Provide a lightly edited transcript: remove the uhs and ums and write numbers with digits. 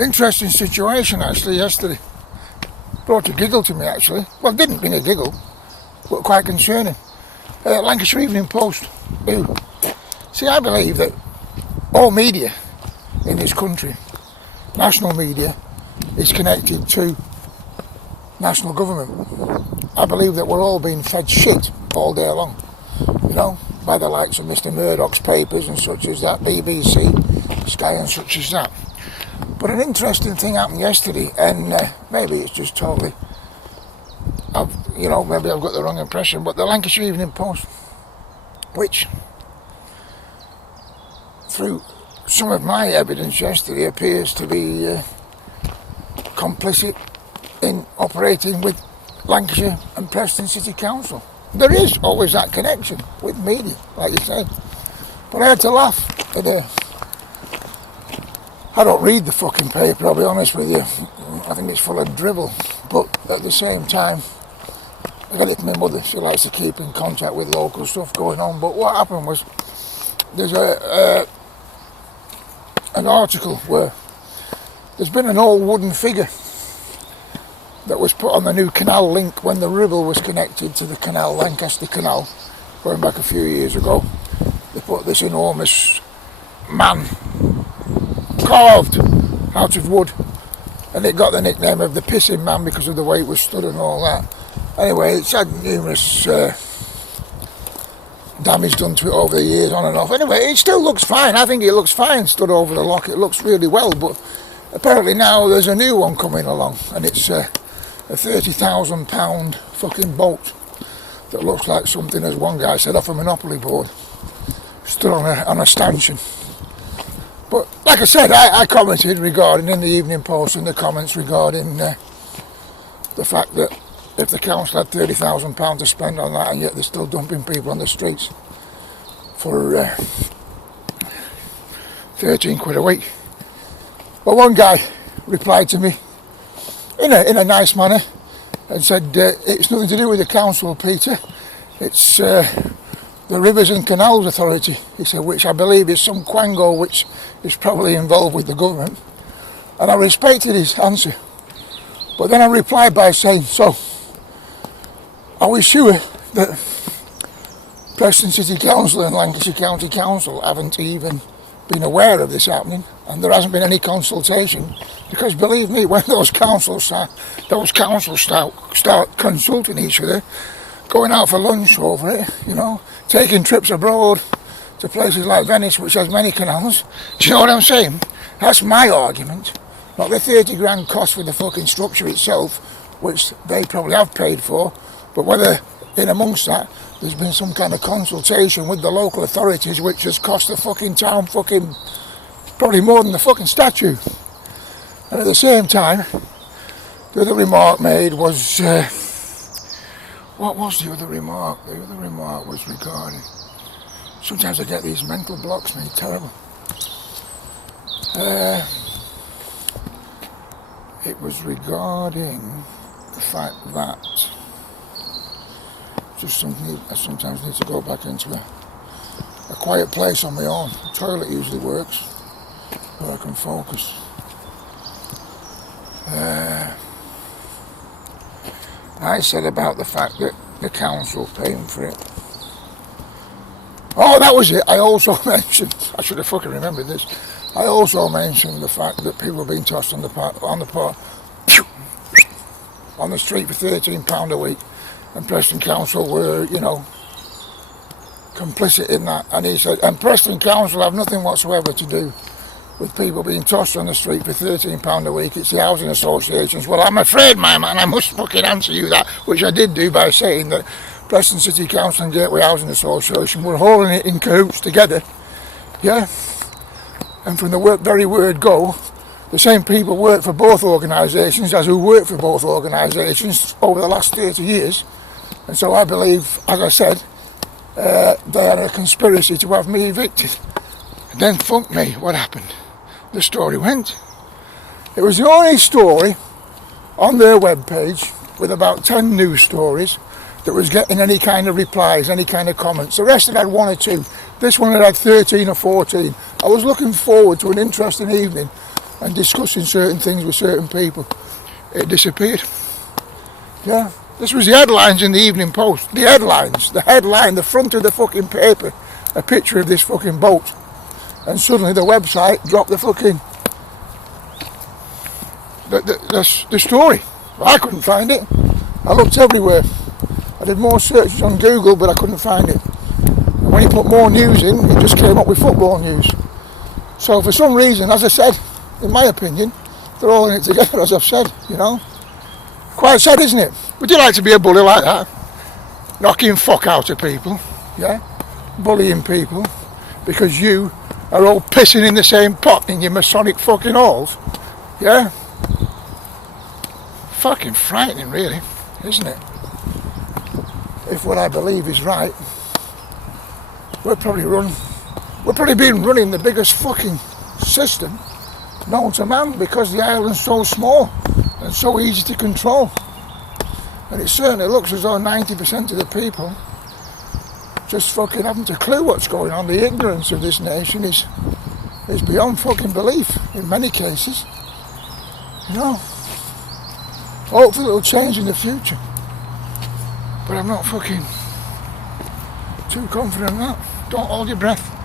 Interesting situation actually yesterday. Brought a giggle to me actually. Well, didn't bring a giggle, but quite concerning. Lancashire Evening Post. Who? See, I believe that all media in this country, national media, is connected to national government. I believe that we're all being fed shit all day long, you know, by the likes of Mr. Murdoch's papers and such as that, BBC, Sky and such as that. But an interesting thing happened yesterday, and maybe it's just totally, maybe I've got the wrong impression, but the Lancashire Evening Post, which, through some of my evidence yesterday, appears to be complicit in operating with Lancashire and Preston City Council. There is always that connection with media, like you said. But I had to laugh at I don't read the fucking paper, I'll be honest with you. I think it's full of drivel. But at the same time, I got it from my mother. She likes to keep in contact with local stuff going on. But what happened was, there's an article where there's been an old wooden figure that was put on the new canal link when the Ribble was connected to the canal, Lancaster Canal, going back a few years ago. They put this enormous man carved out of wood, and it got the nickname of the Pissing Man because of the way it was stood and all that. Anyway, it's had numerous damage done to it over the years, on and off. Anyway, it still looks fine. I think it looks fine stood over the lock. It looks really well, but apparently now there's a new one coming along, and it's a £30,000 fucking boat that looks like something, as one guy said, off a Monopoly board, stood on a stanchion. But like I said, I commented regarding in the Evening Post and the comments regarding the fact that if the council had £30,000 to spend on that, and yet they're still dumping people on the streets for 13 quid a week. Well, one guy replied to me in a nice manner and said, it's nothing to do with the council, Peter. It's the Rivers and Canals Authority, he said, which I believe is some quango which is probably involved with the government. And I respected his answer. But then I replied by saying, so, are we sure that Preston City Council and Lancashire County Council haven't even been aware of this happening, and there hasn't been any consultation? Because believe me, when those councils start consulting each other, going out for lunch over it, you know, taking trips abroad to places like Venice, which has many canals. Do you know what I'm saying? That's my argument. Not the 30 grand cost for the fucking structure itself, which they probably have paid for, but whether in amongst that there's been some kind of consultation with the local authorities, which has cost the fucking town probably more than the fucking statue. And at the same time, the other remark made was, what was the other remark? The other remark was regarding, sometimes I get these mental blocks, mate, terrible. It was regarding the fact that just something I sometimes need to go back into a quiet place on my own. The toilet usually works, where I can focus. I said about the fact that the council paying for it. Oh, that was it. I also mentioned, I should have fucking remembered this. I also mentioned the fact that people were being tossed on the street for £13 a week, and Preston Council were, you know, complicit in that. And he said, and Preston Council have nothing whatsoever to do with people being tossed on the street for £13 a week. It's the housing associations. Well, I'm afraid, my man, I must fucking answer you that, which I did do by saying that Preston City Council and Gateway Housing Association were holding it in cahoots together. Yeah? And from the very word go, the same people work for both organisations as who work for both organisations over the last 30 years. And so I believe, as I said, they had a conspiracy to have me evicted. And then, fuck me, what happened? The story went. It was the only story on their webpage with about 10 news stories that was getting any kind of replies, any kind of comments. The rest had one or two. This one had 13 or 14. I was looking forward to an interesting evening and discussing certain things with certain people, it disappeared. Yeah, this was the headlines in the Evening Post. The headlines, the headline, the front of the fucking paper, a picture of this fucking boat. And suddenly the website dropped the fucking, the story. I couldn't find it. I looked everywhere. I did more searches on Google, but I couldn't find it. And when you put more news in, it just came up with football news. So for some reason, as I said, in my opinion, they're all in it together, as I've said, you know. Quite sad, isn't it? Would you like to be a bully like that? Knocking fuck out of people, yeah? Bullying people, because you are all pissing in the same pot in your Masonic fucking halls, yeah? Fucking frightening, really, isn't it? If what I believe is right, we're probably being running the biggest fucking system known to man, because the island's so small and so easy to control. And it certainly looks as though 90% of the people just fucking haven't a clue what's going on. The ignorance of this nation is beyond fucking belief in many cases. You know, hopefully it'll change in the future, but I'm not fucking too confident in that. Don't hold your breath.